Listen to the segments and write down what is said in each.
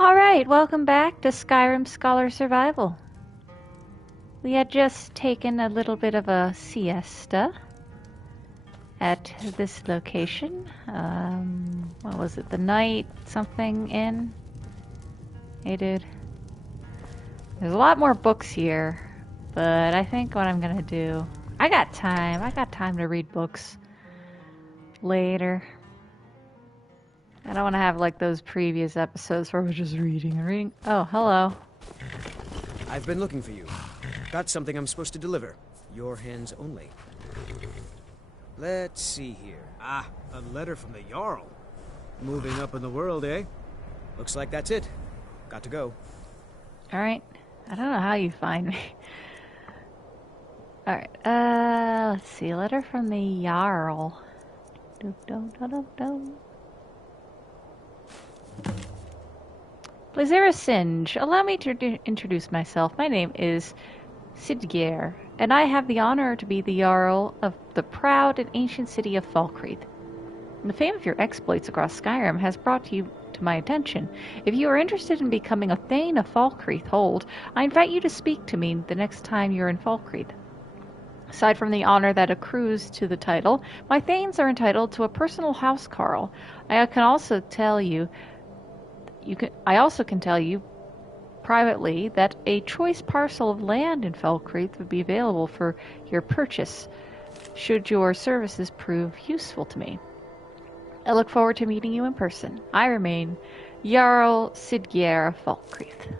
Alright, welcome back to Skyrim Survival. We had just taken a little bit of a siesta at this location. What was it? The night something inn? Hey dude. There's a lot more books here, but I think what I'm gonna do... I got time to read books later. I don't want to have like those previous episodes where we're just reading and reading. Oh, hello. I've been looking for you. Got something I'm supposed to deliver. Your hands only. Let's see here. Ah, a letter from the Jarl. Moving up in the world, eh? Looks like that's it. Got to go. Alright. I don't know how you find me. Alright, let's see. Letter from the Jarl. Blazerasinge, allow me to introduce myself. My name is Sidgeir, and I have the honor to be the Jarl of the proud and ancient city of Falkreath. And the fame of your exploits across Skyrim has brought you to my attention. If you are interested in becoming a Thane of Falkreath Hold, I invite you to speak to me the next time you're in Falkreath. Aside from the honor that accrues to the title, my Thanes are entitled to a personal housecarl. I can also tell you privately that a choice parcel of land in Falkreath would be available for your purchase, should your services prove useful to me. I look forward to meeting you in person. I remain Jarl Sidgeir of Falkreath.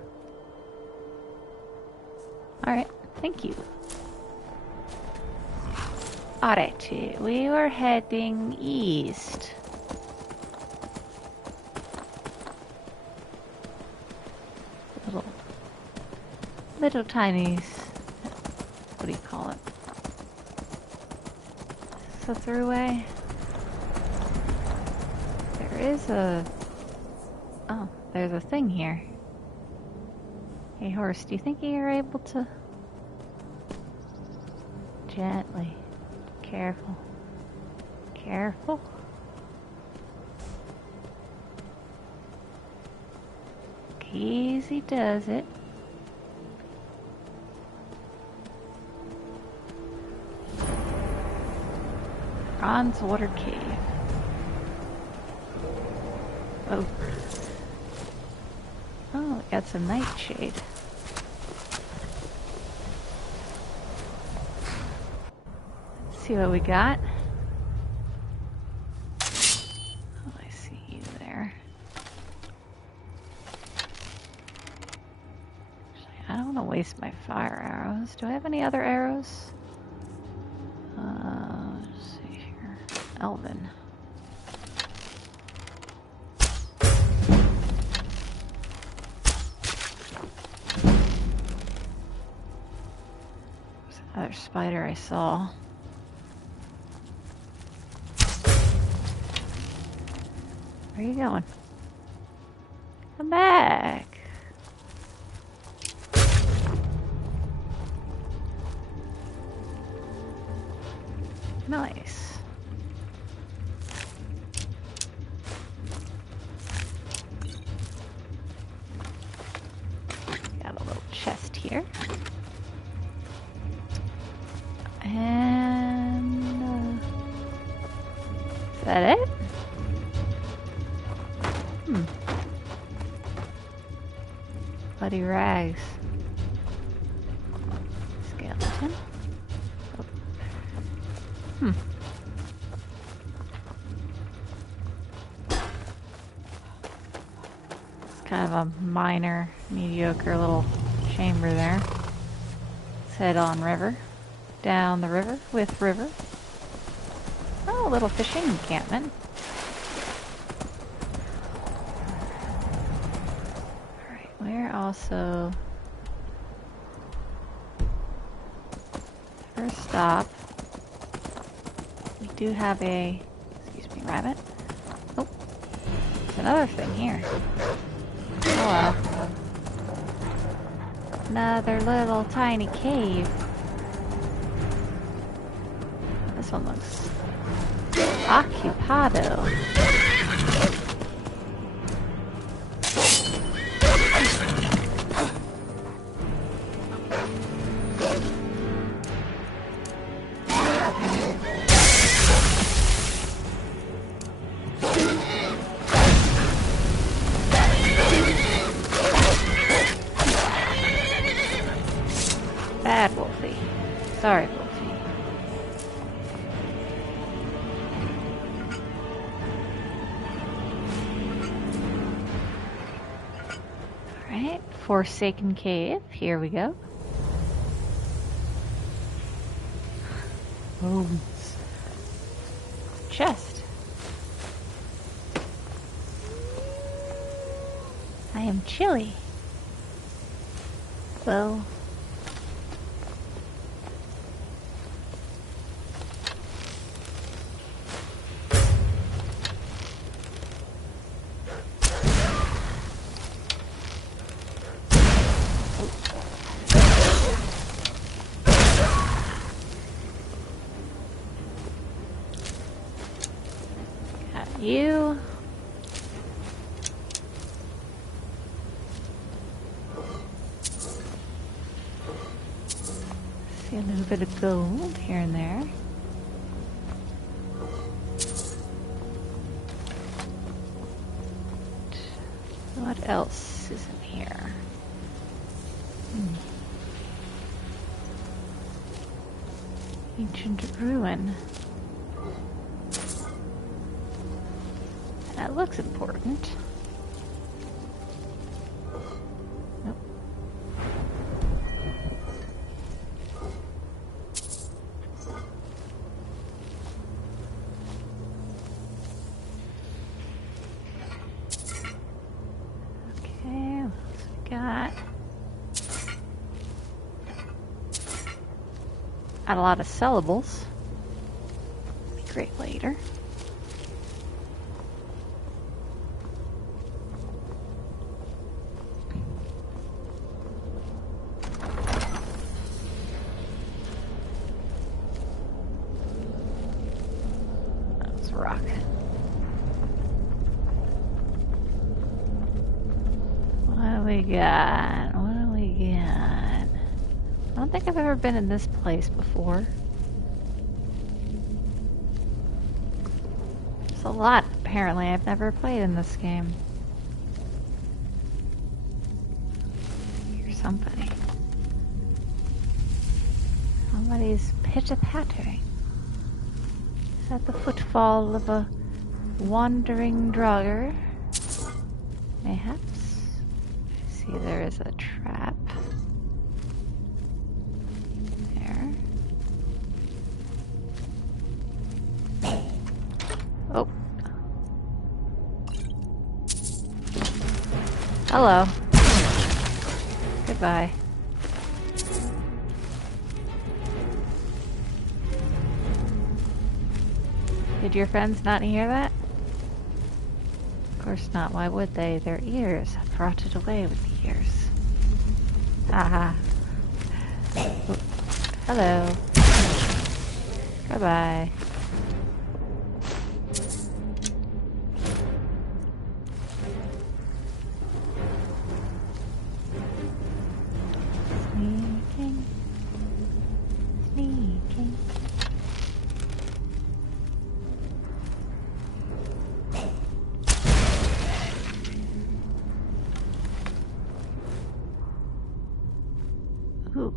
Alright, thank you. Alright, we were heading east. Little tiny, what do you call it? Is this a throughway? There's a thing here. Hey horse, do you think you're able to... Gently. Careful. Careful. Easy does it. Bronze Water Cave. Oh. Oh, we got some nightshade. Let's see what we got. Oh, I see you there. Actually, I don't want to waste my fire arrows. Do I have any other arrows? Let's see here. Elven. There's another spider I saw. Where are you going? Come back. Nice. Got a little chest here. And... is that it? Bloody rags. Skeleton. Oh. It's kind of a minor, mediocre little chamber there. Let's head on river. Down the river with river. Oh, a little fishing encampment. Alright, we're also... first stop. We do have a... excuse me, rabbit. Oh, there's another thing here. Hello. Another little tiny cave. This one looks occupado. Sorry, Wolfie. Alright, Forsaken Cave. Here we go. Bones. Chest. I am chilly. Well. Got you. See a little bit of gold here and there. What else is in here? Ancient ruin. That looks important. Nope. Okay, what else we got? Got a lot of sellables. Be great later. That's a rock. What do we got? What do we got? I don't think I've ever been in this place before. There's a lot, apparently. I've never played in this game. Here's somebody. Somebody's pitter-pattering. Is that the footfall of a wandering drogger? Mayhaps. I see there is a trap. Oh. Hello. Goodbye. Did your friends not hear that? Of course not. Why would they? Their ears have rotted away with the years. Haha. Oh. Hello. Bye-bye. Sneaking. Sneaking. Ooh.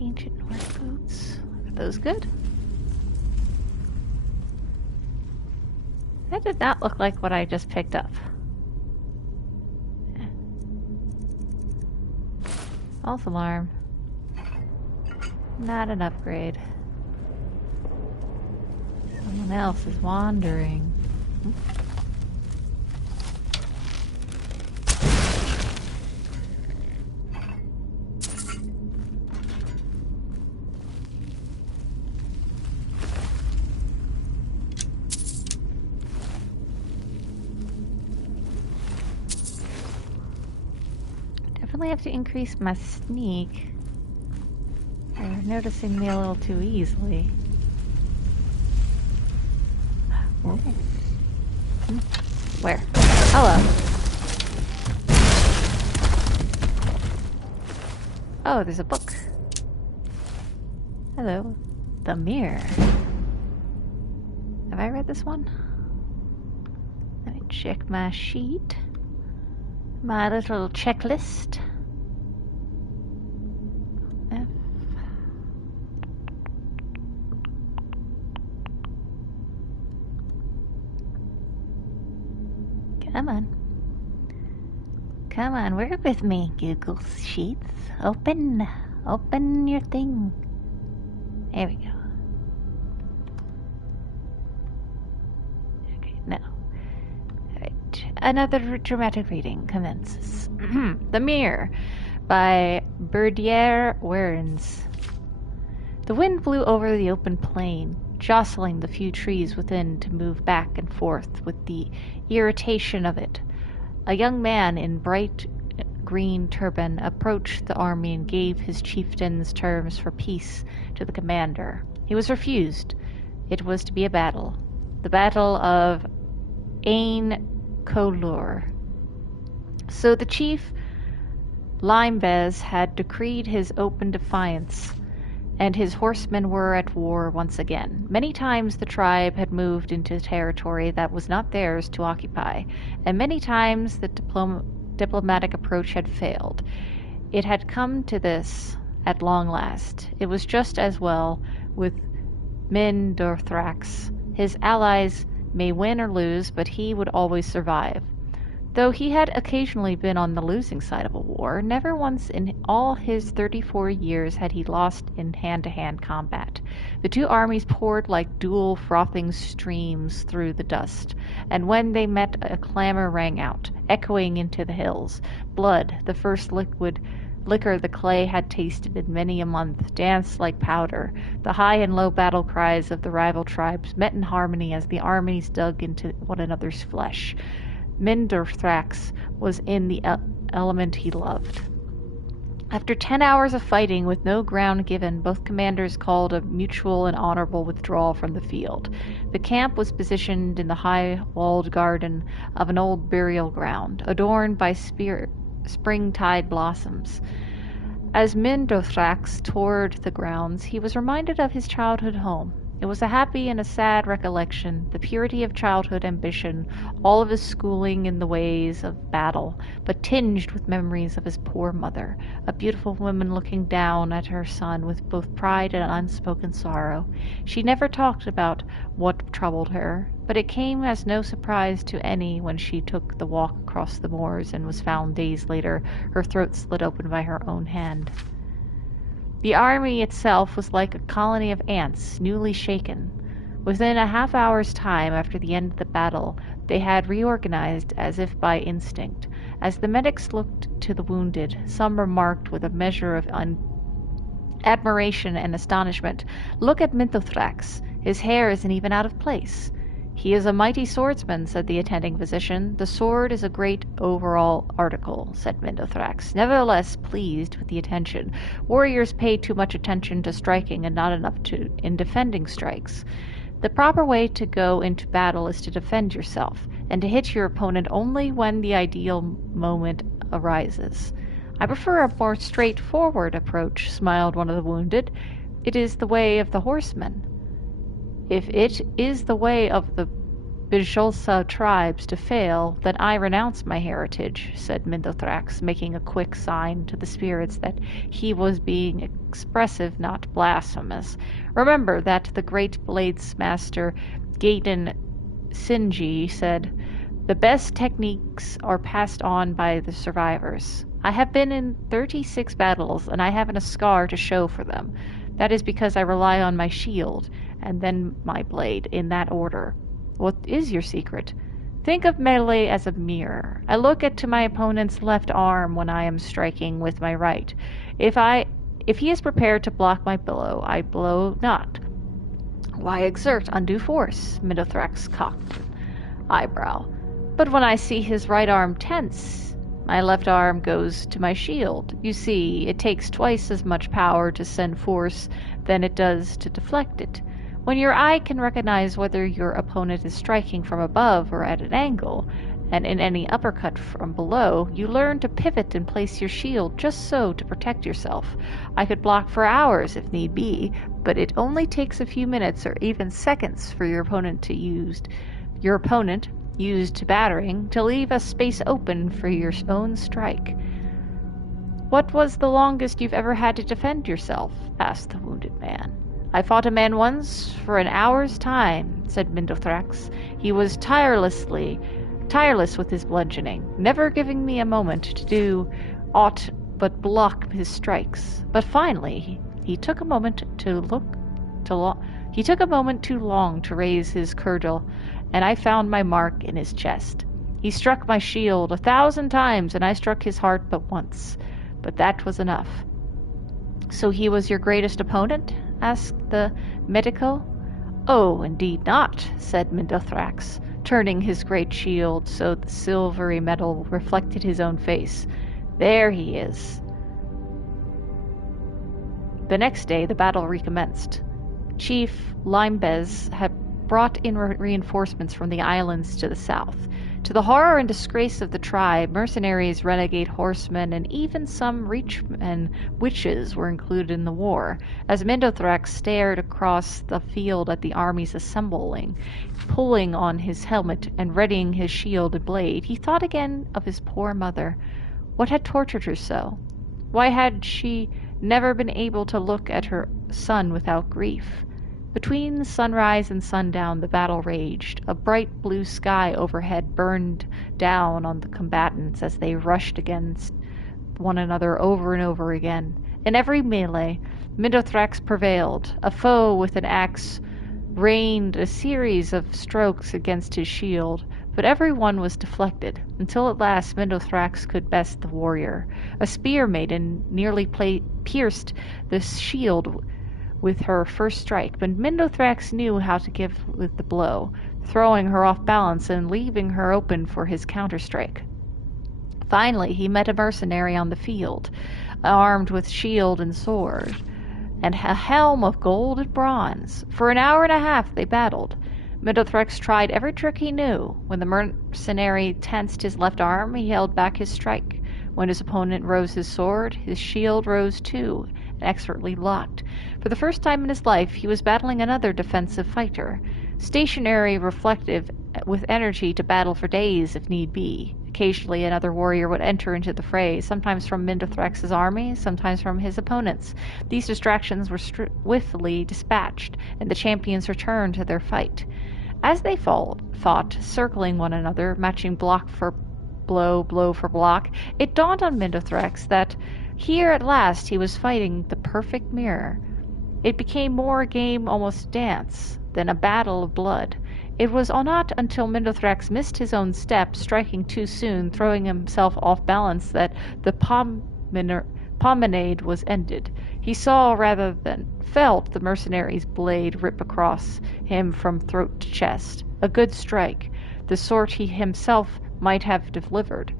Ancient Norse boots. Are those good? That did not look like what I just picked up. False alarm. Not an upgrade. Someone else is wandering. Definitely have to increase my sneak. They're noticing me a little too easily. Oh. Where? Hello. Oh, there's a book. Hello. The Mirror. Have I read this one? Let me check my sheet. My little checklist. F. Come on. Come on, work with me, Google Sheets. Open your thing. There we go. Okay, now. Alright, another dramatic reading commences. The Mirror by Berdier Werns. The wind blew over the open plain, jostling the few trees within to move back and forth with the irritation of it. A young man in bright green turban approached the army and gave his chieftain's terms for peace to the commander. He was refused. It was to be a battle. The Battle of Ain Kolur. So the chief, Limebez, had decreed his open defiance, and his horsemen were at war once again. Many times the tribe had moved into territory that was not theirs to occupy, and many times the diplomatic approach had failed. It had come to this at long last. It was just as well with Mindorthrax. His allies may win or lose, but he would always survive. Though he had occasionally been on the losing side of a war, never once in all his 34 years had he lost in hand-to-hand combat. The two armies poured like dual frothing streams through the dust, and when they met a clamor rang out, echoing into the hills. Blood, the first liquor the clay had tasted in many a month, danced like powder. The high and low battle cries of the rival tribes met in harmony as the armies dug into one another's flesh. Mindorthrax was in the element he loved. After 10 hours of fighting with no ground given, both commanders called a mutual and honorable withdrawal from the field. The camp was positioned in the high-walled garden of an old burial ground, adorned by springtide blossoms. As Mindorthrax toured the grounds, he was reminded of his childhood home. It was a happy and a sad recollection, the purity of childhood ambition, all of his schooling in the ways of battle, but tinged with memories of his poor mother, a beautiful woman looking down at her son with both pride and unspoken sorrow. She never talked about what troubled her, but it came as no surprise to any when she took the walk across the moors and was found days later, her throat slit open by her own hand. The army itself was like a colony of ants, newly shaken. Within a half-hour's time after the end of the battle, they had reorganized as if by instinct. As the medics looked to the wounded, some remarked with a measure of admiration and astonishment, "Look at Mindorthrax. His hair isn't even out of place." "He is a mighty swordsman," said the attending physician. "The sword is a great overall article," said Mindorthrax, nevertheless pleased with the attention. "Warriors pay too much attention to striking and not enough in defending strikes. The proper way to go into battle is to defend yourself, and to hit your opponent only when the ideal moment arises." "I prefer a more straightforward approach," smiled one of the wounded. "It is the way of the horsemen." "If it is the way of the Bijolsa tribes to fail, then I renounce my heritage," said Mindorthrax, making a quick sign to the spirits that he was being expressive, not blasphemous. "Remember that the great bladesmaster Gaten Sinji said, 'The best techniques are passed on by the survivors.' I have been in 36 battles, and I haven't a scar to show for them. That is because I rely on my shield, and then my blade, in that order. What is your secret? Think of melee as a mirror. I look to my opponent's left arm when I am striking with my right. If he is prepared to block my blow, I blow not. Why exert undue force?" Mindorthrax cocked an eyebrow. "But when I see his right arm tense, my left arm goes to my shield. You see, it takes twice as much power to send force than it does to deflect it. When your eye can recognize whether your opponent is striking from above or at an angle, and in any uppercut from below, you learn to pivot and place your shield just so to protect yourself. I could block for hours if need be, but it only takes a few minutes or even seconds for your opponent, used to battering, to leave a space open for your own strike." "What was the longest you've ever had to defend yourself?" asked the wounded man. "I fought a man once for an hour's time," said Mindorthrax. "He was tirelessly tireless with his bludgeoning, never giving me a moment to do aught but block his strikes. But finally, he took a moment too long to raise his cudgel, and I found my mark in his chest. He struck my shield 1,000 times, and I struck his heart but once. But that was enough. So he was your greatest opponent? Asked the medico. Oh, indeed not, said Mindothrax, turning his great shield so the silvery metal reflected his own face. There he is. The next day the battle recommenced. Chief Limebez had brought in reinforcements from the islands to the south. To the horror and disgrace of the tribe, mercenaries, renegade horsemen, and even some reachmen witches were included in the war. As Mindothrax stared across the field at the armies assembling, pulling on his helmet and readying his shield and blade, he thought again of his poor mother. What had tortured her so? Why had she never been able to look at her son without grief? Between sunrise and sundown the battle raged. A bright blue sky overhead burned down on the combatants as they rushed against one another over and over again. In every melee, Mindothrax prevailed. A foe with an axe rained a series of strokes against his shield, but every one was deflected, until at last Mindothrax could best the warrior. A spear maiden nearly pierced the shield with her first strike, but Mindothrax knew how to give with the blow, throwing her off balance and leaving her open for his counterstrike. Finally, he met a mercenary on the field, armed with shield and sword, and a helm of gold and bronze. For an hour and a half they battled. Mindothrax tried every trick he knew. When the mercenary tensed his left arm, he held back his strike. When his opponent rose his sword, his shield rose too, expertly locked. For the first time in his life, he was battling another defensive fighter, stationary, reflective, with energy to battle for days if need be. Occasionally another warrior would enter into the fray, sometimes from Mindothrax's army, sometimes from his opponents. These distractions were swiftly dispatched, and the champions returned to their fight. As they fought, circling one another, matching block for blow, blow for block, it dawned on Mindothrax that here at last he was fighting the perfect mirror. It became more a game, almost dance, than a battle of blood. It was not until Mindothrax missed his own step, striking too soon, throwing himself off balance, that the promenade was ended. He saw rather than felt the mercenary's blade rip across him from throat to chest. A good strike, the sort he himself might have delivered.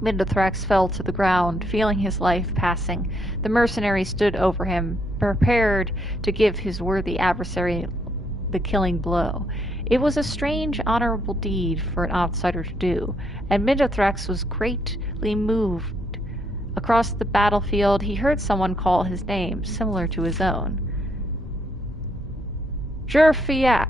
Mindothrax fell to the ground, feeling his life passing. The mercenary stood over him, prepared to give his worthy adversary the killing blow. It was a strange, honorable deed for an outsider to do, and Mindothrax was greatly moved. Across the battlefield he heard someone call his name, similar to his own. Jurifax!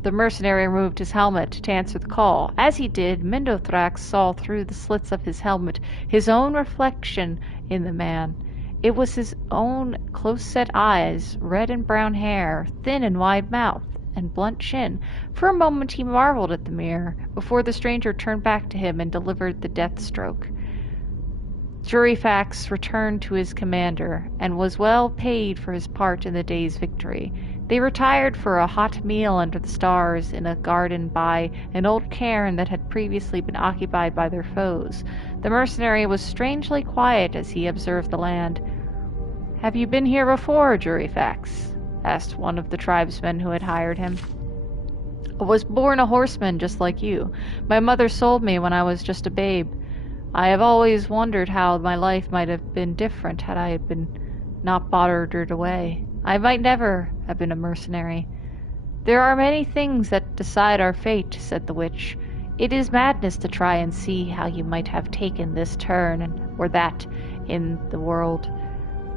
The mercenary removed his helmet to answer the call. As he did, Mindothrax saw through the slits of his helmet his own reflection in the man. It was his own close-set eyes, red and brown hair, thin and wide mouth, and blunt chin. For a moment he marveled at the mirror, before the stranger turned back to him and delivered the death stroke. Jurifax returned to his commander, and was well paid for his part in the day's victory. They retired for a hot meal under the stars in a garden by an old cairn that had previously been occupied by their foes. The mercenary was strangely quiet as he observed the land. "Have you been here before, Jurifax?" asked one of the tribesmen who had hired him. "I was born a horseman just like you. My mother sold me when I was just a babe. I have always wondered how my life might have been different had I been not bartered away. I might never have been a mercenary." "There are many things that decide our fate," said the witch. "It is madness to try and see how you might have taken this turn or that in the world.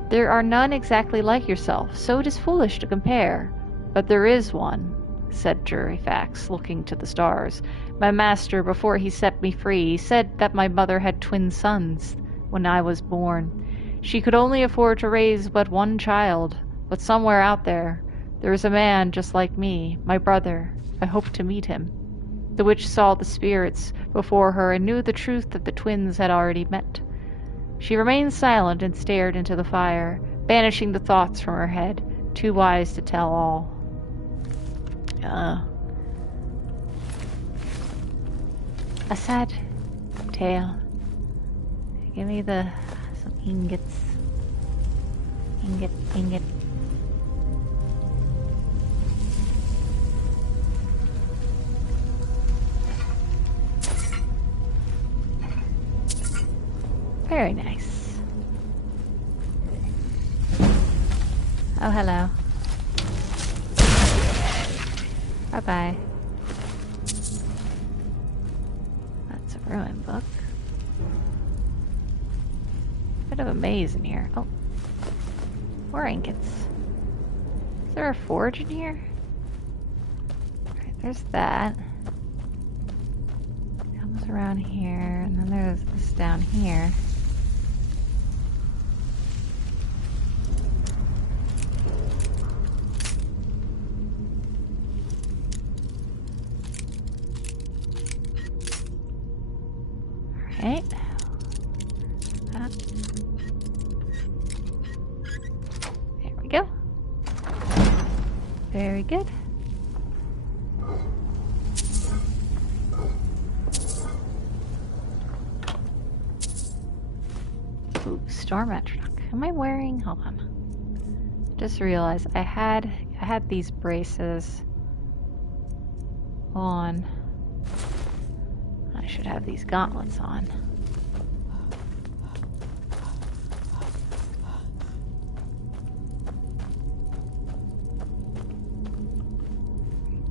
There are none exactly like yourself, so it is foolish to compare. But there is one," said Jurifax, looking to the stars. "My master, before he set me free, said that my mother had twin sons when I was born. She could only afford to raise but one child. But somewhere out there is a man just like me, my brother, I hoped to meet him. The witch saw the spirits before her and knew the truth that the twins had already met. She remained silent and stared into the fire, banishing the thoughts from her head, too wise to tell all. A sad tale. Give me some ingots. Ingot. Very nice. Oh, hello. Bye-bye. That's a ruin book. Bit of a maze in here. Oh. More ingots. Is there a forge in here? Alright, there's that. Comes around here, and then there's this down here. Alright. There we go. Very good. Ooh, storm truck. Am I wearing? Hold on. Just realized I had these braces on. I should have these gauntlets on.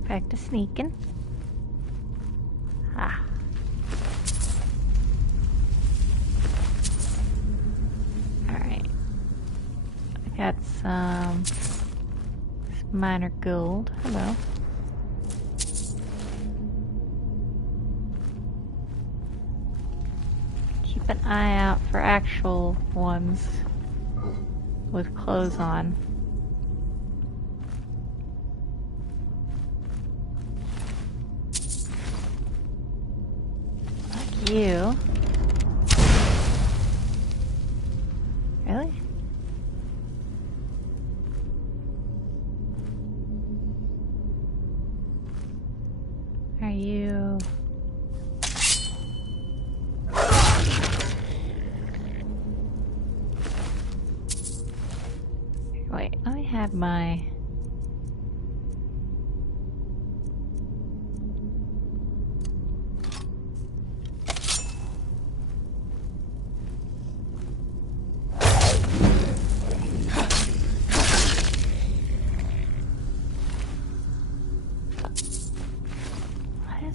Back to sneaking. Ah. Alright. I got some minor gold. Hello. Keep an eye out for actual ones with clothes on. You. Really? Are you... Wait, let me have my...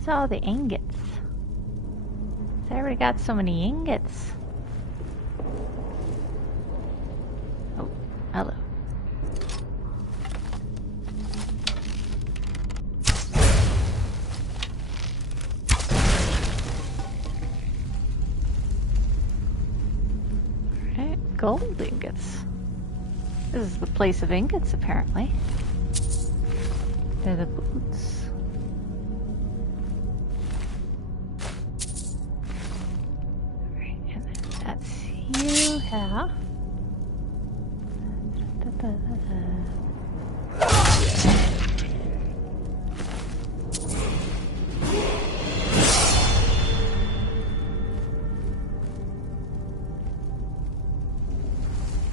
all the ingots. I already got so many ingots. Oh, hello. Alright, gold ingots. This is the place of ingots, apparently. They're the boots. Yeah.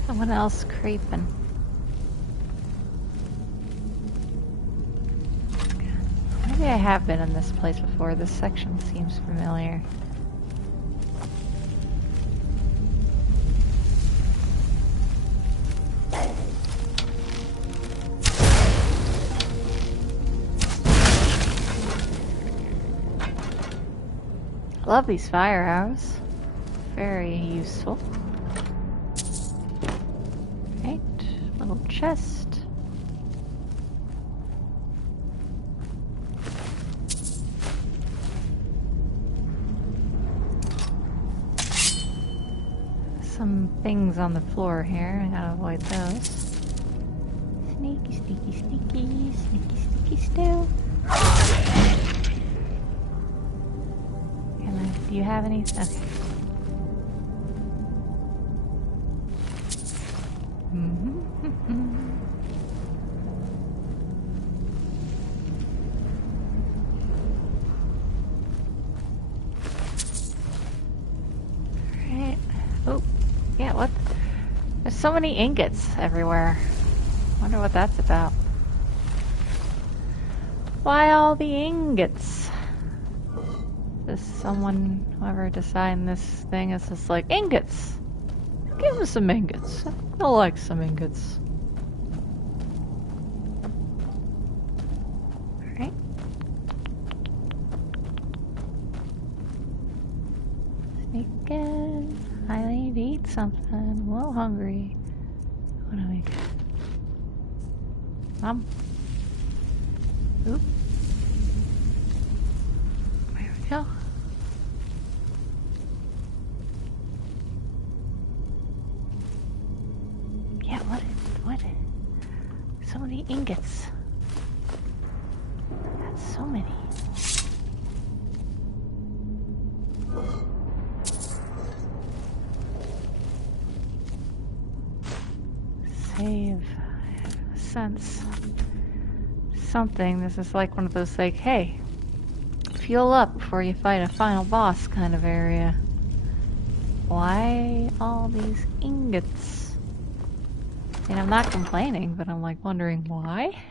Someone else creeping. Maybe I have been in this place before. This section seems familiar. Love these fire arrows. Very useful. Right, little chest. Some things on the floor here. I gotta avoid those. Sneaky, sneaky, sneaky, sneaky, sneaky still. Do you have any? Okay. Alright. Oh, yeah, what? There's so many ingots everywhere. Wonder what that's about. Why all the ingots? Is someone, whoever designed this thing, is just like, ingots! Give us some ingots. I like some ingots. Alright. Sneak in. I need to eat something. I'm a little hungry. What do we do? Oop. There we go. Yeah, what? So many ingots. That's so many. Save. I have a sense. Something. This is like one of those, like, hey, fuel up before you fight a final boss kind of area. Why all these ingots? And I'm not complaining, but I'm like wondering why.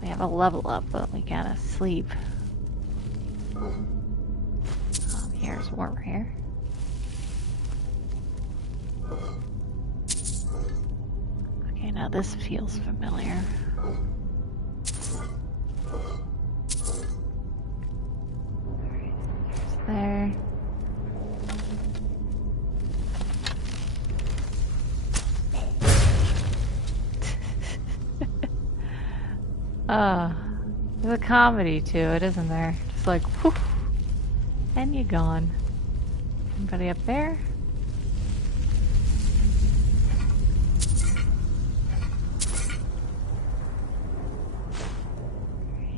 We have a level up, but we gotta sleep. Here's warm here. Okay, now this feels familiar. Alright, here's there. There's a comedy to it, isn't there? Just like, whew, and you're gone. Anybody up there?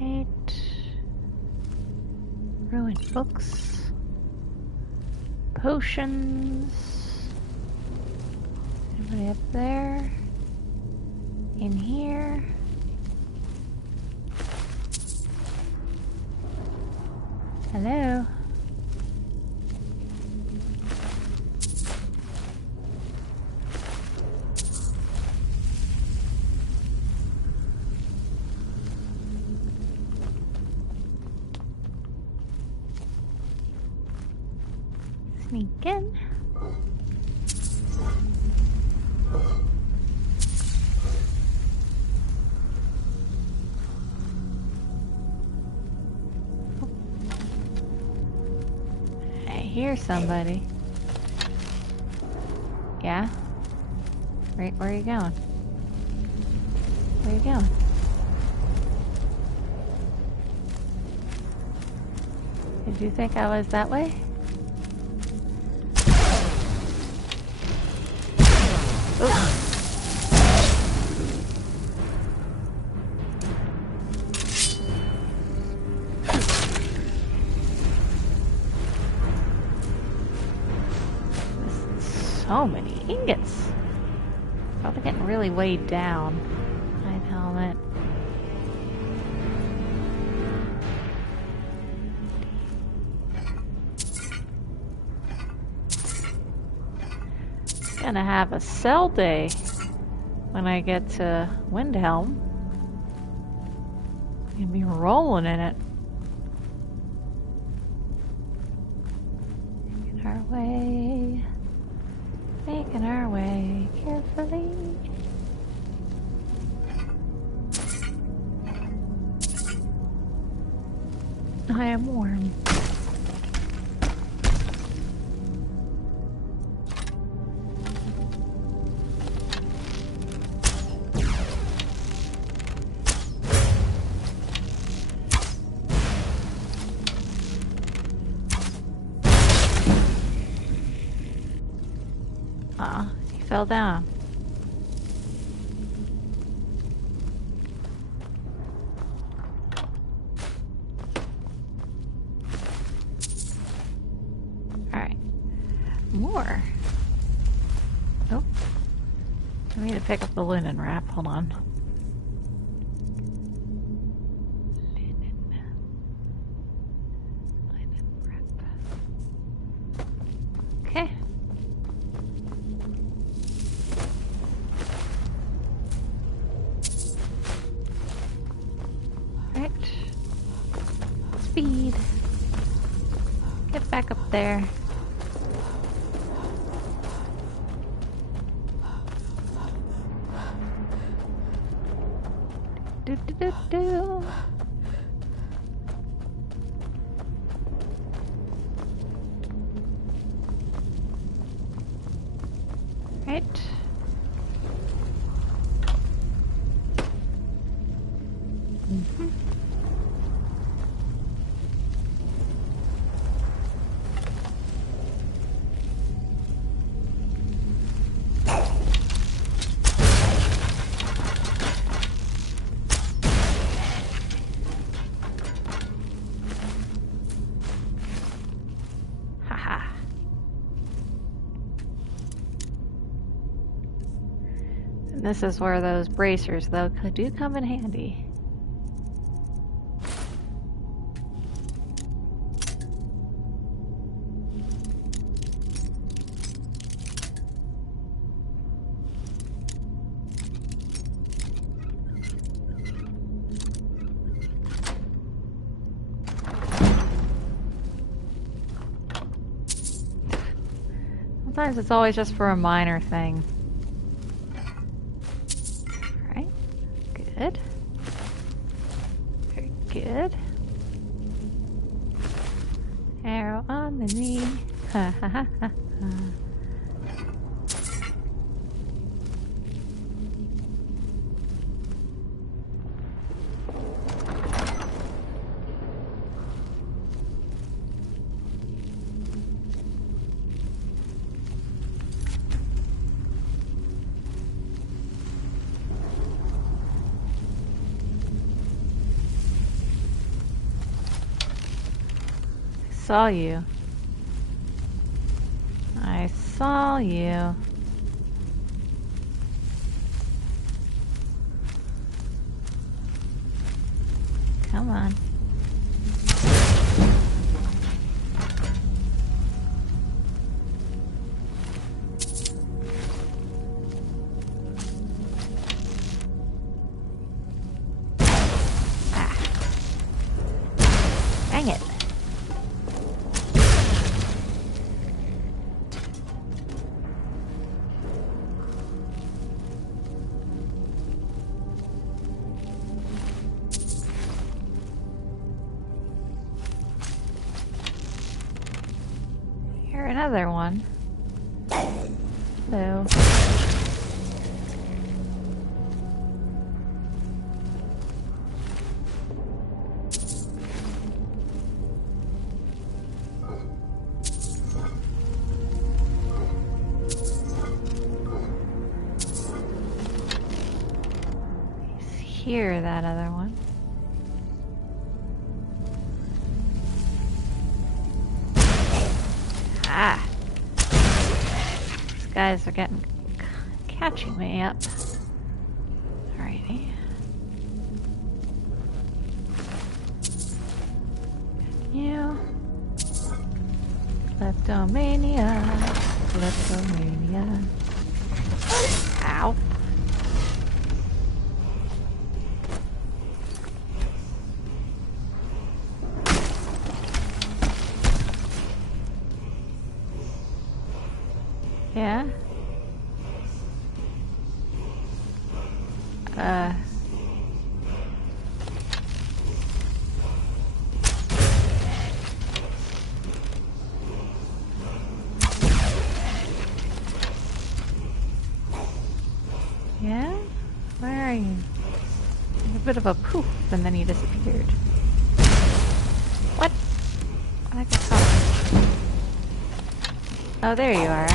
Right. Ruined books. Potions. Anybody up there? In here? Hello? Sneak in. Hear somebody. Yeah? Right, where are you going? Where are you going? Did you think I was that way? Oh. So many ingots. Probably getting really weighed down. Hide helmet. Gonna have a sell day when I get to Windhelm. Gonna be rolling in it. Making our way. Making our way carefully. I am warm. He fell down. More. Oh. I need to pick up the linen wrap. Hold on. Linen wrap. Okay. Right. Speed. Get back up there. Do do do do. Right. Mm-hmm. Haha. And this is where those bracers, though, do come in handy. Sometimes it's always just for a minor thing. Alright. Good. Very good. Arrow on the knee. Ha ha ha ha ha. Saw you. I saw you. Come on. Ah. Dang it. Here, another one. Hello. Here, that other one. Ah! These guys are catching me up. Alrighty. You. Kleptomania. Kleptomania. Ow. Yeah? Yeah? Where are you? A bit of a poof, and then he disappeared. What? I got caught. Oh, there you are.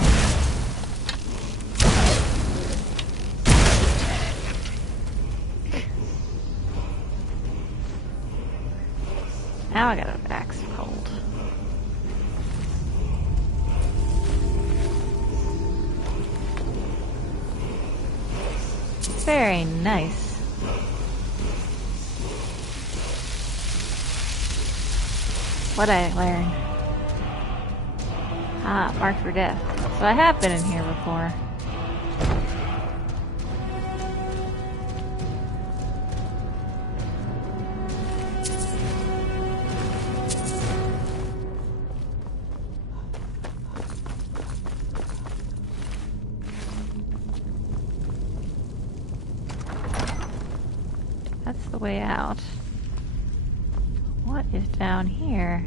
Now I got an axe cold. Very nice. What I learned. Ah, marked for death. So I have been in here before. That's the way out. What is down here?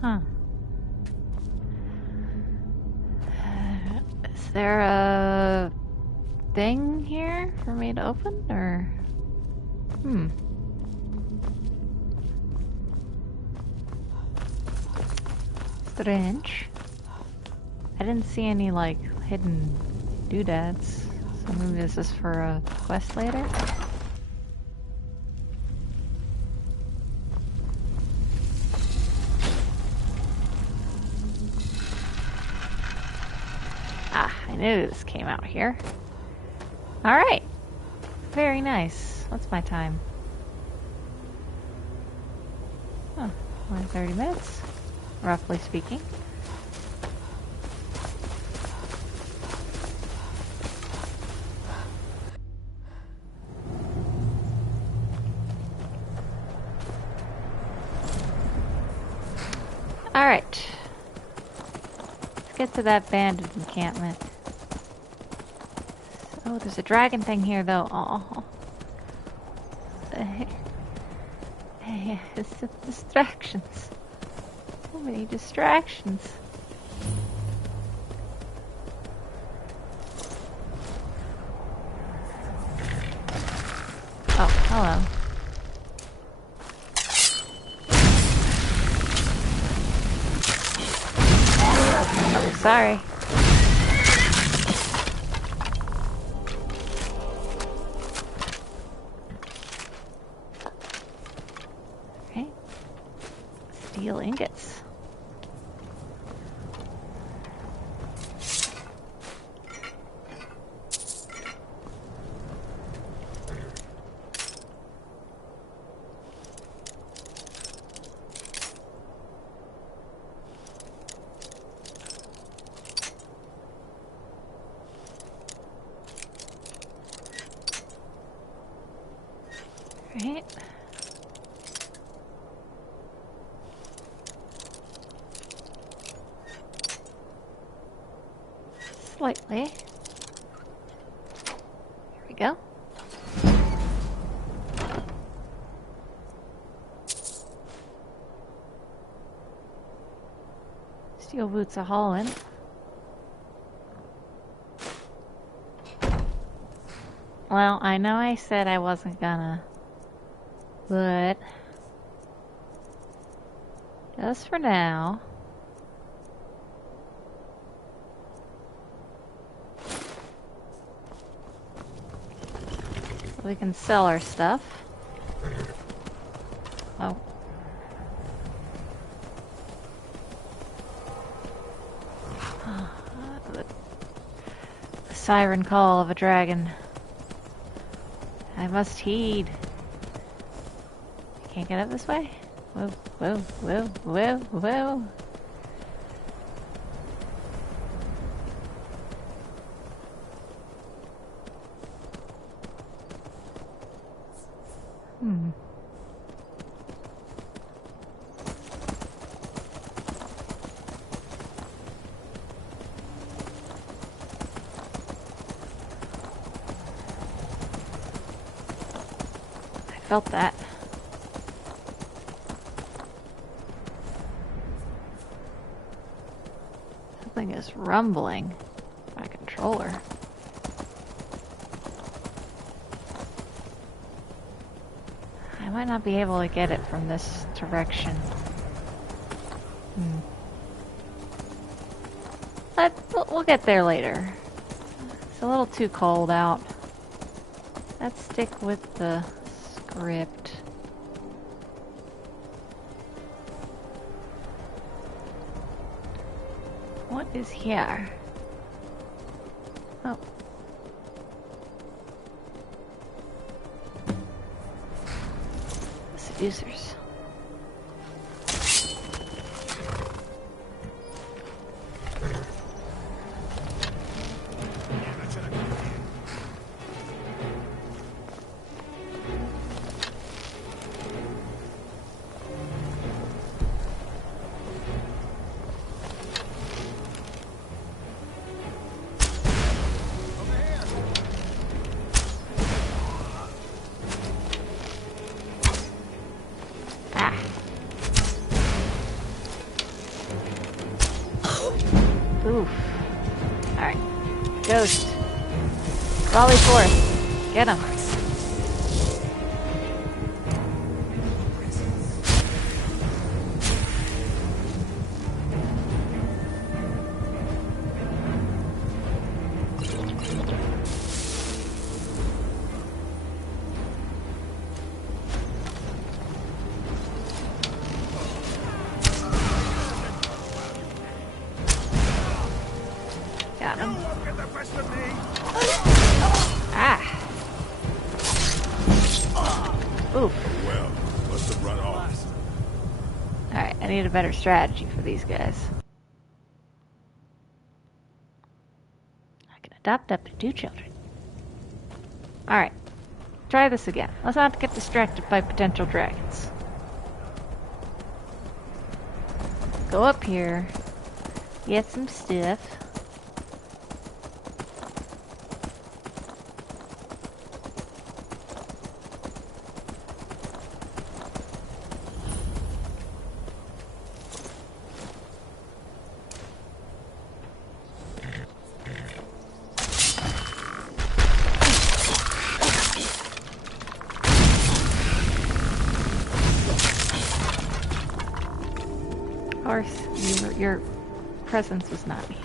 Huh. Is there a thing here for me to open, or? Strange. I didn't see any, like, hidden doodads. So maybe this is for a quest later? Ah, I knew this came out here. Alright. Very nice. What's my time? Oh, only 30 minutes, roughly speaking. Alright. Let's get to that bandit encampment. Oh, there's a dragon thing here, though. Oh. It's the distractions. So many distractions. Oh, hello. Oh, sorry. Steel ingots. Right. Slightly. Here we go. Steel boots a haulin'. Well, I know I said I wasn't gonna, but just for now. We can sell our stuff. Oh. The siren call of a dragon. I must heed. Can't get up this way? Whoa, whoa, whoa, whoa, whoa. Felt that. Something is rumbling. My controller. I might not be able to get it from this direction. But we'll get there later. It's a little too cold out. Let's stick with the script. What is here? Oh. Seducers. Oof. Alright. Ghost. Volley forth. Get him. Got him. Ah. Oof. Well, must have run off. Alright, I need a better strategy for these guys. I can adopt up to 2 children. Alright. Try this again. Let's not get distracted by potential dragons. Go up here. Get some stuff. Of course, your presence was not needed.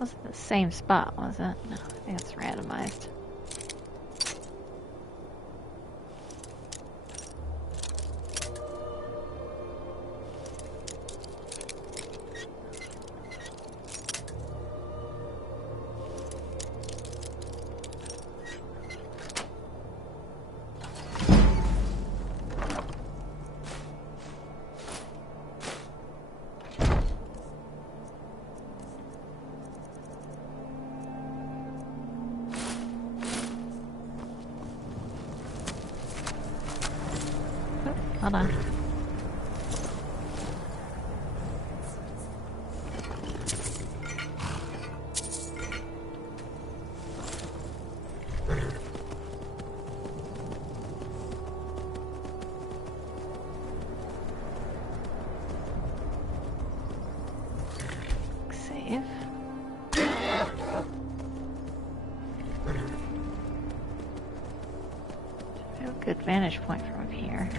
Wasn't the same spot, was it? No, I think it's randomized. Hold on. Save. I have a good vantage point from up here.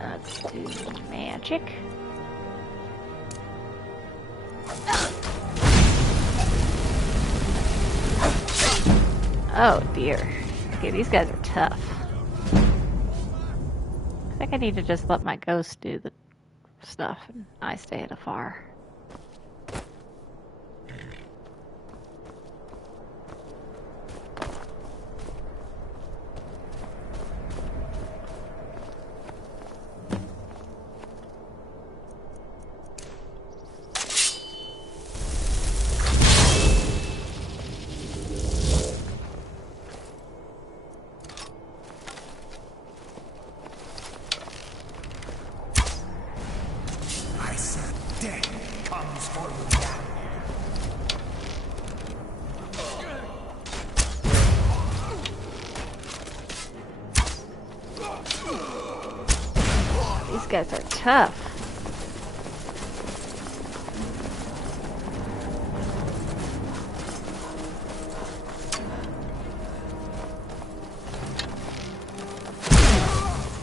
Let's do magic. Oh dear. Okay, these guys are tough. I think I need to just let my ghost do the stuff, and I stay at afar. These guys are tough.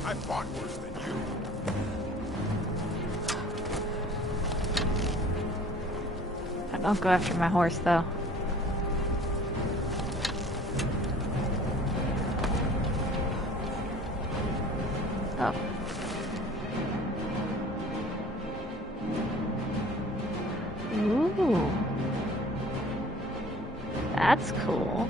I fought worse than you. Don't go after my horse, though. Oh. Ooh. That's cool.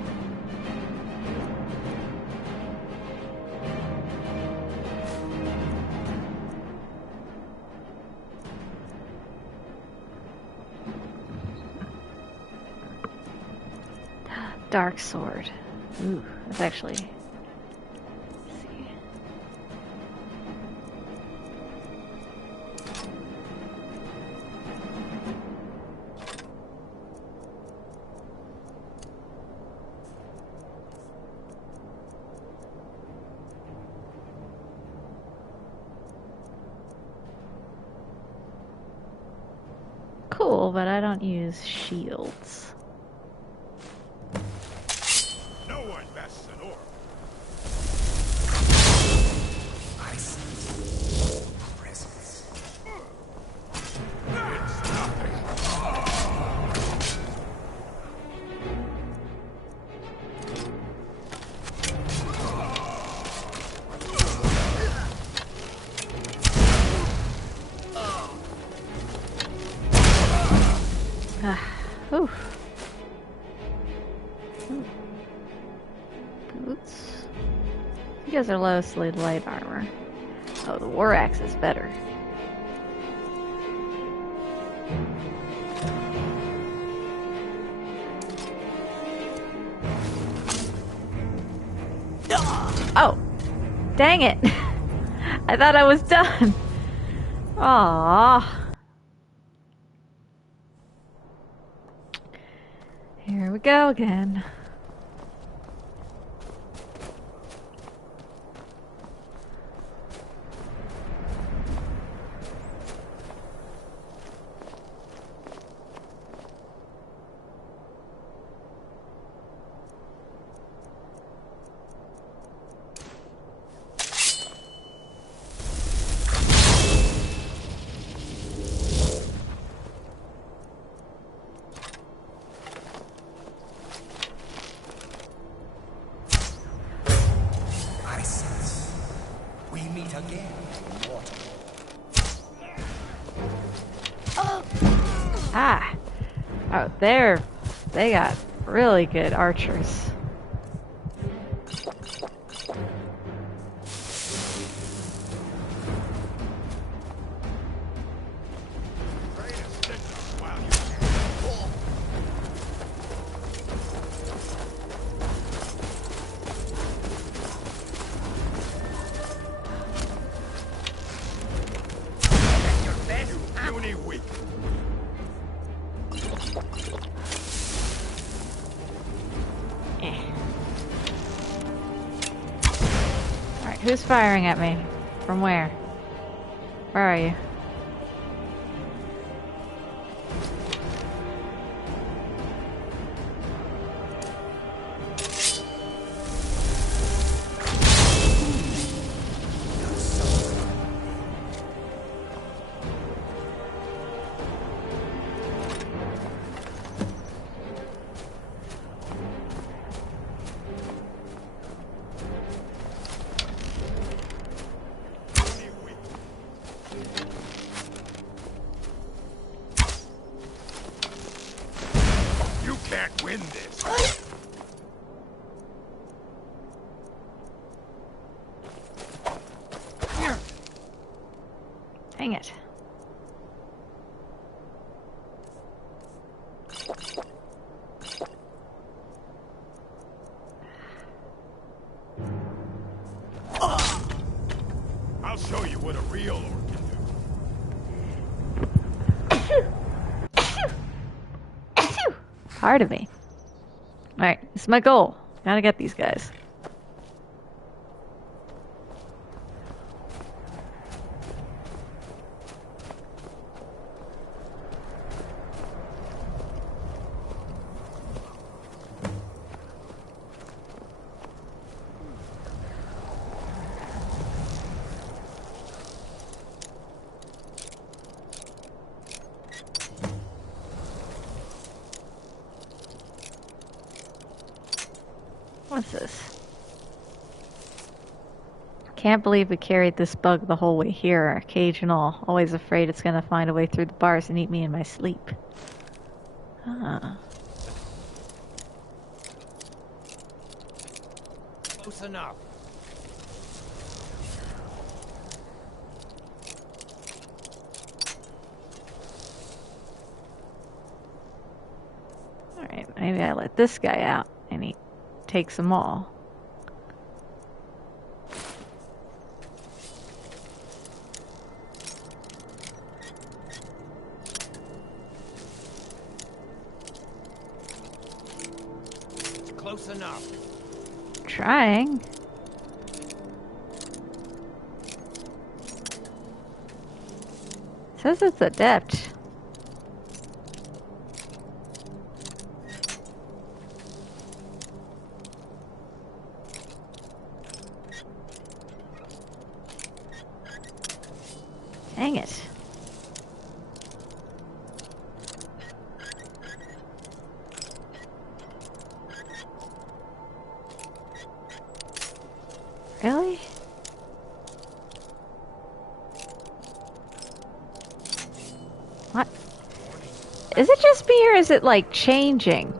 Dark sword. Ooh, that's actually... Let's see. Cool, but I don't use shields. No one bests an orc. I sense presence. It's nothing. Ooh. Boots. You guys are low slid light armor. Oh, the war axe is better. Oh, dang it! I thought I was done. Aww. Here we go again. Ah! Oh, they got really good archers. Alright, who's firing at me? From where? Where are you? this. Dang it. I'll show you what a real orc can do. Pardon me. Alright, this is my goal. Gotta get these guys. What's this? Can't believe we carried this bug the whole way here, cage and all. Always afraid it's gonna find a way through the bars and eat me in my sleep. Ah. Close enough. Alright, maybe I let this guy out and he takes them all. Close enough. Trying. Says it's adept. Dang it. Really? What? Is it just me or is it like changing?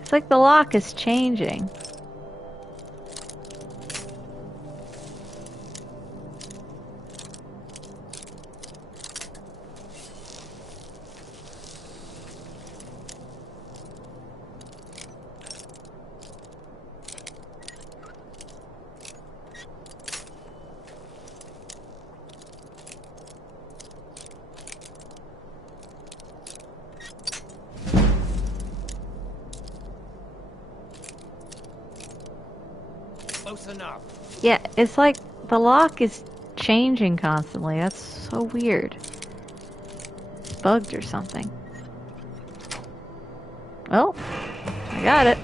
It's like the lock is changing. Close enough. Yeah, it's like the lock is changing constantly. That's so weird. It's bugged or something. Oh, I got it.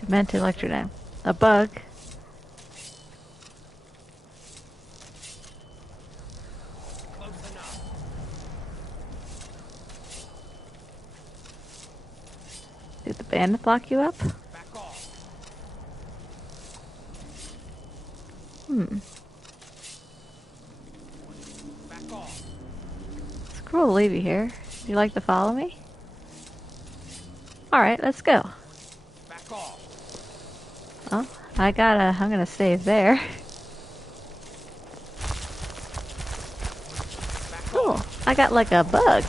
Demented electrodynam. A bug. Close enough. Did the bandit lock you up? Back off. Back off. It's cool to leave you here. Would you like to follow me? Alright, let's go. Back off. Well, I'm gonna save there. Cool. I got like a bug.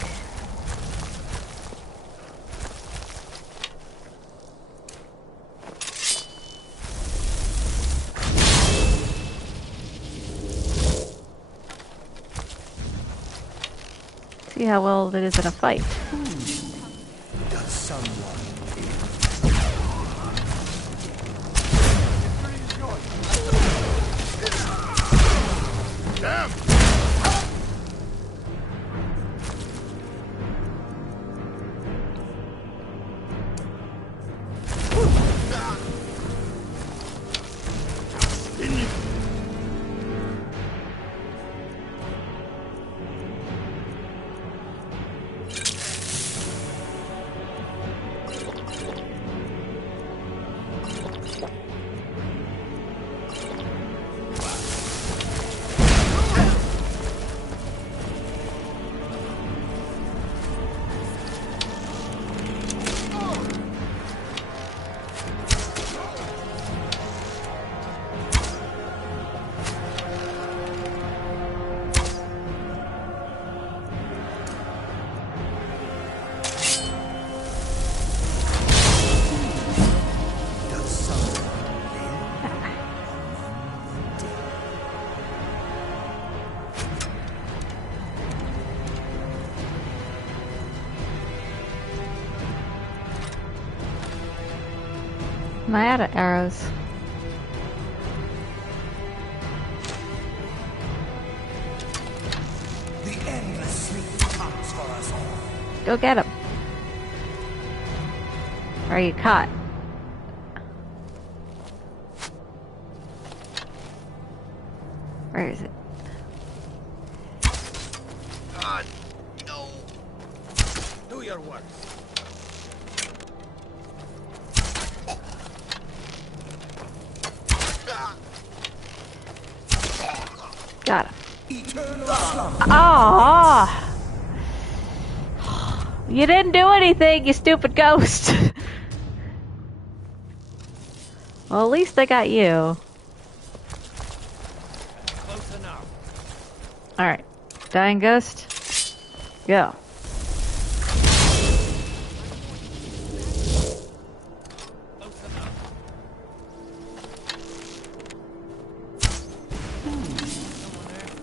See how well it is in a fight. Does someone damn! Am I out of arrows? The endless sleep comes for us all. Go get him. Or are you caught? Where is it? God, no. Do your work. Got him. Eternal slumber. Oh! You didn't do anything, you stupid ghost. Well, at least I got you. Close enough. Alright. Dying ghost. Go. Close enough.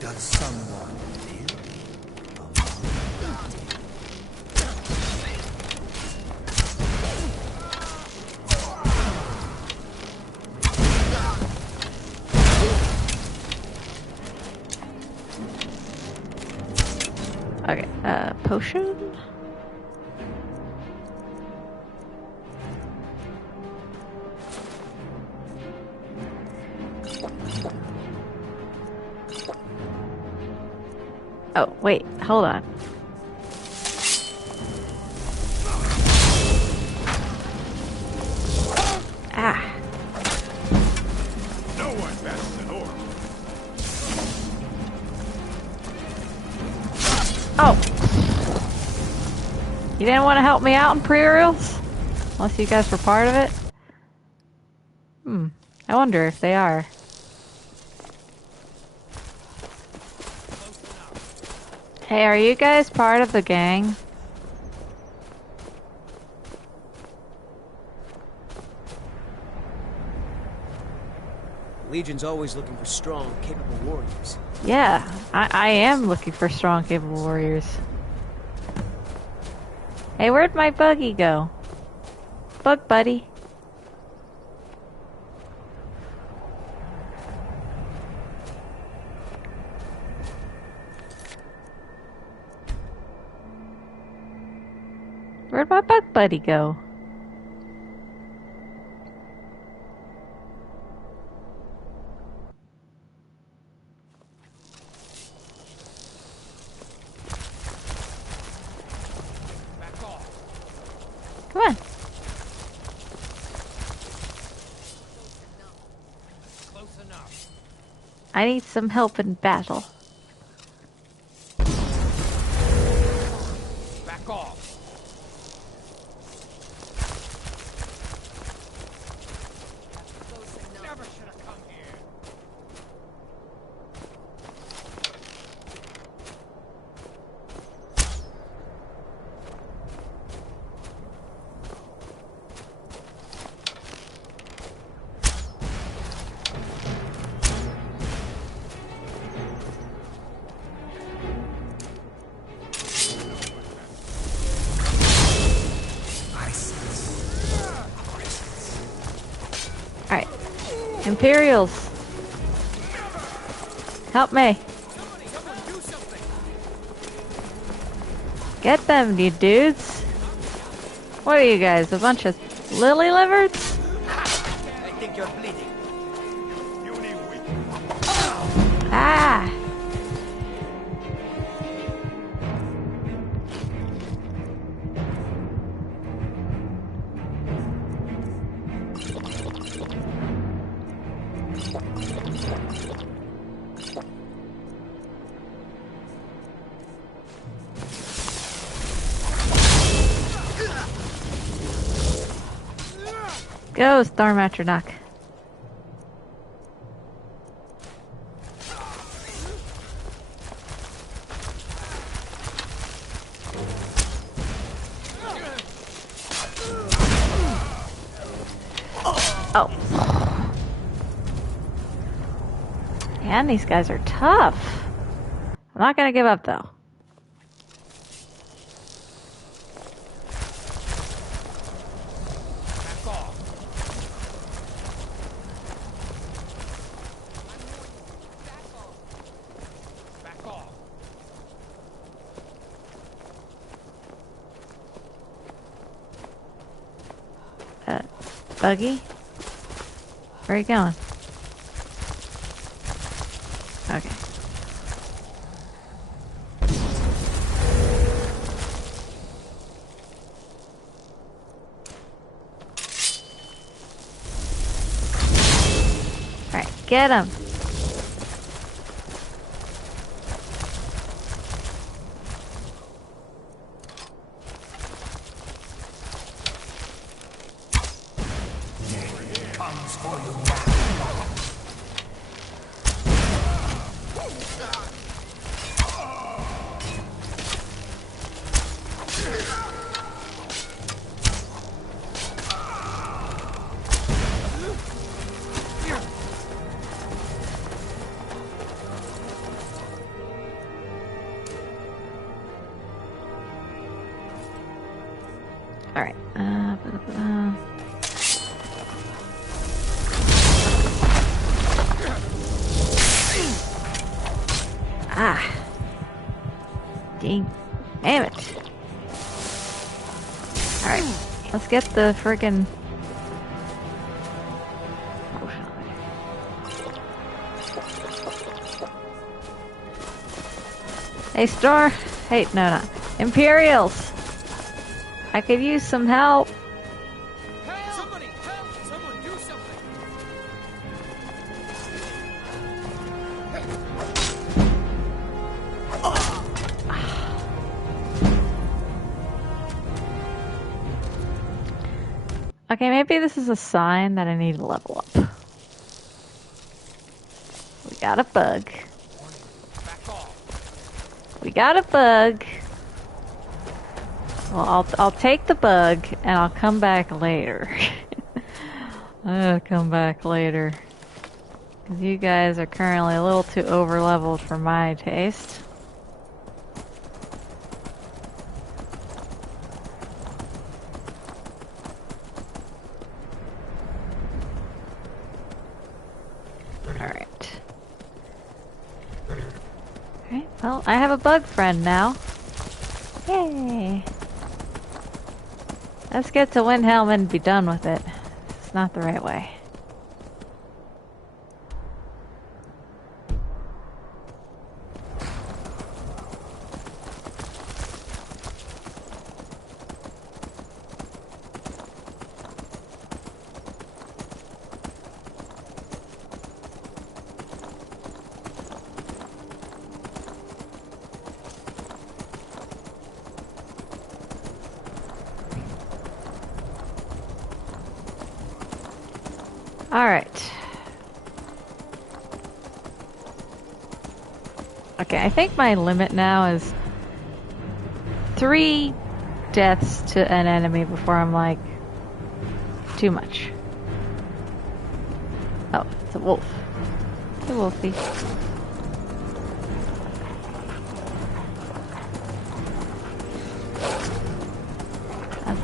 Does someone live? Okay, potion? Oh, wait, hold on. Ah. No one passes an orc. Oh! You didn't want to help me out in pre-reels? Unless you guys were part of it? I wonder if they are. Hey, are you guys part of the gang? Legion's always looking for strong, capable warriors. Yeah, I am looking for strong, capable warriors. Hey, where'd my buggy go? Bug buddy. Where'd my bug buddy go? Back off. Come on. Close enough. I need some help in battle. Back off. Never should have come here. Alright. Imperials. Help me. Someone do something. Get them, you dudes. What are you guys, a bunch of lily livereds? I think you're bleeding. Puny weak. Ah! Go, Stormatronach. Oh. Man, these guys are tough. I'm not gonna give up though. Back off. Buggy? Where are you going? Okay. Alright, get him! Comes for you now. Alright. Ah. Dang. Damn it. Alright. Let's get the friggin' potion. Hey, Star. Hey, no, not. Imperials! I could use some help. Help! Somebody, help! Someone do something! Okay, maybe this is a sign that I need to level up. We got a bug. Back off! We got a bug. Well, I'll take the bug and I'll come back later. I'll come back later. Because you guys are currently a little too over leveled for my taste. Alright. Alright, well, I have a bug friend now. Yay! Let's get to Windhelm and be done with it. It's not the right way. Alright. Okay, I think my limit now is 3 deaths to an enemy before I'm like, too much. Oh, it's a wolf. It's a wolfie.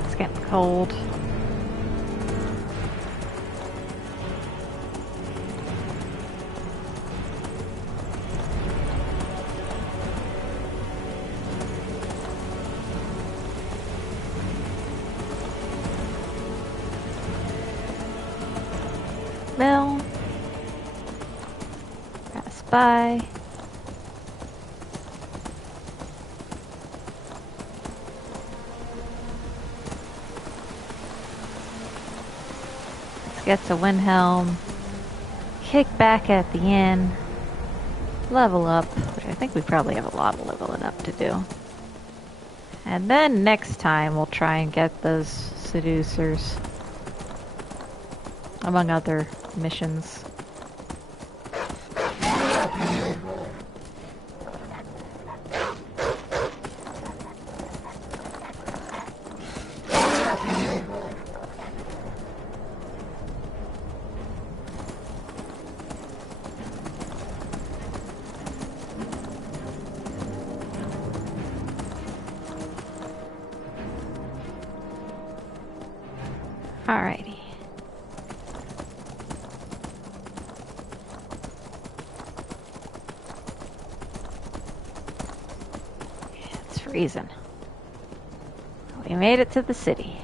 It's getting cold. Mill. Pass by. Let's get to Windhelm. Kick back at the inn. Level up, which I think we probably have a lot of leveling up to do. And then next time we'll try and get those Seducers. Among other missions. Alrighty. It's freezing. We made it to the city.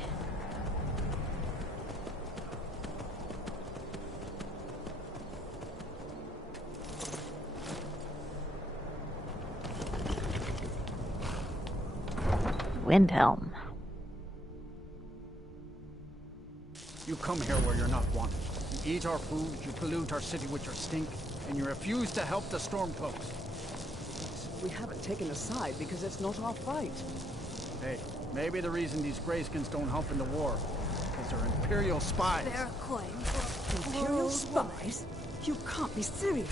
Windhelm. You come here where you're not wanted. You eat our food, you pollute our city with your stink, and you refuse to help the Stormcloaks. We haven't taken a side because it's not our fight. Hey, maybe the reason these Greyskins don't help in the war is they're Imperial spies. Imperial spies? You can't be serious.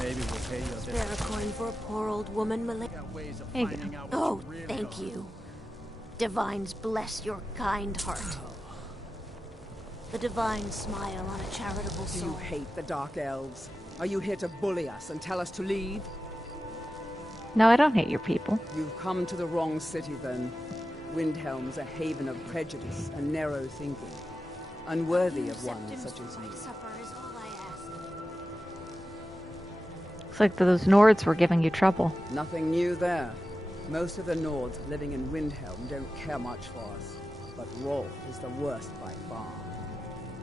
Maybe we'll pay you a bit. Spare a coin for a poor old woman, Malay. Ways of There you finding out what Oh, you really thank are. you. Divines bless your kind heart. The divine smile on a charitable Do you soul. hate the Dark Elves? Are you here to bully us and tell us to leave? No, I don't hate your people. You've come to the wrong city then. Windhelm's a haven of prejudice and narrow thinking. Unworthy of one Septims such as for my you. supper is all I ask. Looks like those Nords were giving you trouble. Nothing new there. Most of the Nords living in Windhelm don't care much for us. But Rolf is the worst by far.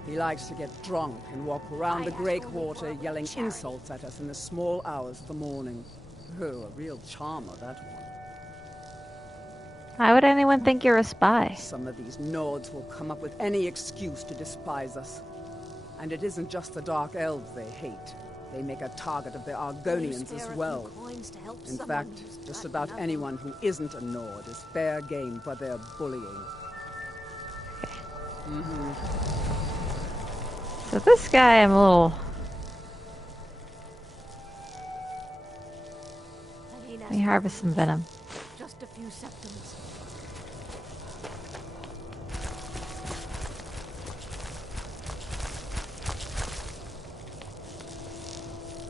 He likes to get drunk and walk around the Grey Quarter yelling insults at us in the small hours of the morning. Oh, a real charmer, that one. Why would anyone think you're a spy? Some of these Nords will come up with any excuse to despise us. And it isn't just the Dark Elves they hate. They make a target of the Argonians as well. In fact, just about anyone who isn't a Nord is fair game for their bullying. So this guy, I'm a little... Let me harvest some venom. Just a few septims.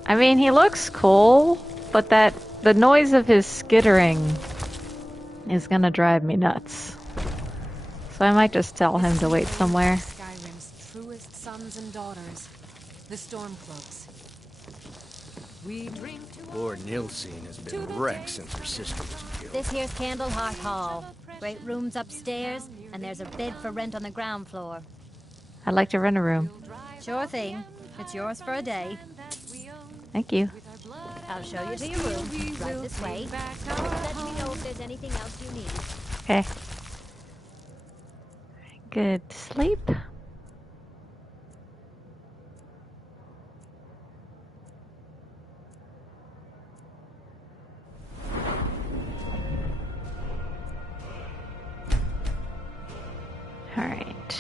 I mean, he looks cool, but the noise of his skittering is gonna drive me nuts. So I might just tell him to wait somewhere. Skyrim's truest sons and daughters, the Stormcloaks. We drink to Lord Nilsine has been wrecked since her sister was killed. This here's Candleheart Hall. Great rooms upstairs, and there's a bed for rent on the ground floor. I'd like to rent a room. Sure thing. It's yours for a day. Thank you. I'll show you to your room. Right this way. Let me know if there's anything else you need. Okay. Good sleep. Alright.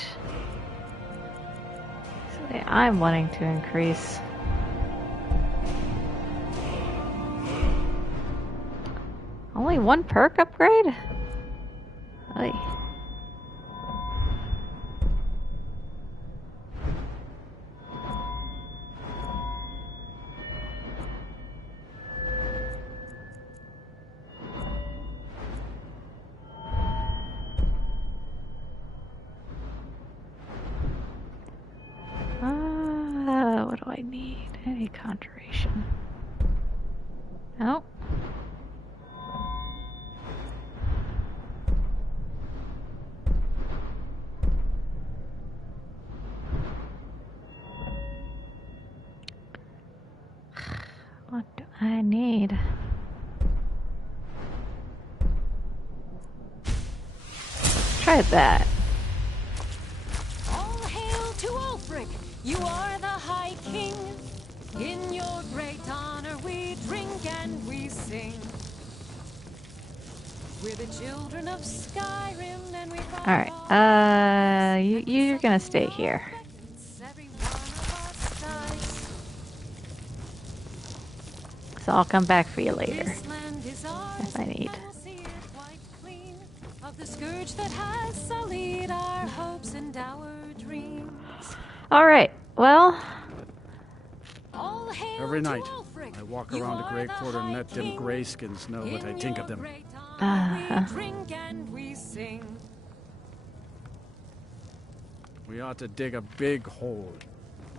So yeah, I'm wanting to increase. Only one perk upgrade? Oy. What do I need? Any conjuration? No. What do I need? Try that. all hail to Ulfric. You are the High King. In your great honor we drink and we sing. We're the children of Skyrim and we Alright, you're gonna stay here. So I'll come back for you later. If I need. Of the scourge that has sullied our hopes and our dreams. Alright, well, All hail Every to night, Ulfric. I walk You around the are Grey Quarter and High let them King. Greyskins know what I In think your of them. great honor Uh-huh. we drink and we sing. We ought to dig a big hole.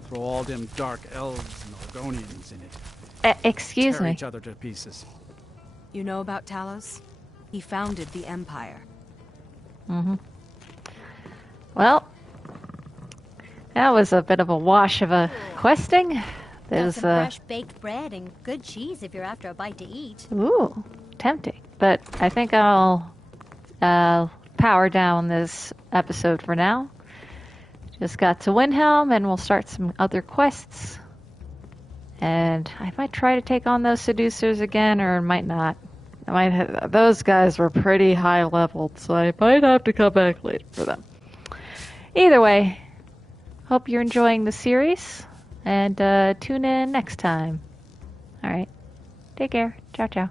Throw all them dark elves and Argonians in it. excuse Tear me. each other to pieces. You know about Talos? He founded the Empire. Well, that was a bit of a wash of a questing. Got There's some fresh baked bread and good cheese if you're after a bite to eat. ooh, tempting. But I think I'll power down this episode for now. Just got to Windhelm, and we'll start some other quests. And I might try to take on those Seducers again, or might not. Those guys were pretty high leveled, so I might have to come back later for them. Either way, hope you're enjoying the series, and tune in next time. Alright, take care. Ciao, ciao.